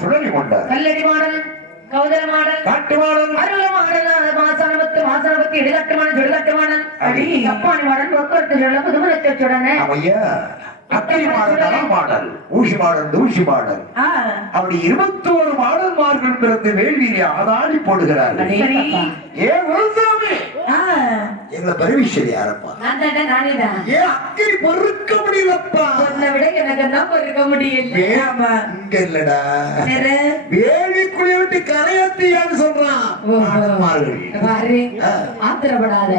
சுடலி கொண்டார் கல்லடி model கௌதல model காட்டு model அருள மாடல் மாசானபத்து மாசானபத்து இடுகாட்டு மாடல் ஜொடுகாட்டு மாடல் அடி அப்பானி மாடல் போக்குவரத்து சொல்ல புதுமலத்தை சொடனே ஐயா அக்கறை மாடல் மாடல் ஊசி மாடல் தூசி மாடல் அப்படி 21 மாடல்மார்கள் பிறந்து வேள்வியிலே ஆதாடி போடுகிறார்கள் ஏ குருசாமி எங்களை பரிவிஷரி யாரப்பா ஏன் அக்கறை பொறுக்க முடியலப்பா உன்னை விட எனக்கு தான் பொறுக்க முடியல இங்க இல்லடா வேள்விக்குள்ளே விட்டு கரையாத்தியான்னு சொல்றான் ஆத்திரப்படாத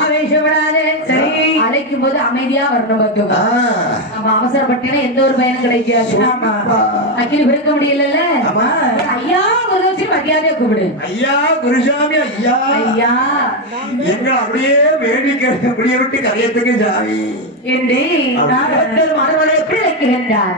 ஆவேசப்படாத சரி அழைக்கும் போது அமைதியா வரணும் பார்த்துக்கோ நம்ம அவசரப்பட்டீங்கன்னா எந்த ஒரு பயனும் கிடைக்காது அக்கினி பெருக்க முடியல ஐயா குருசாமி மரியாதையா கூப்பிடு ஐயா குருசாமி ஐயா ஐயா எங்க அப்படியே வேடி குடிய விட்டு கரையத்துக்கு சாமி என்று மறுமலை எப்படி வைக்கின்றார்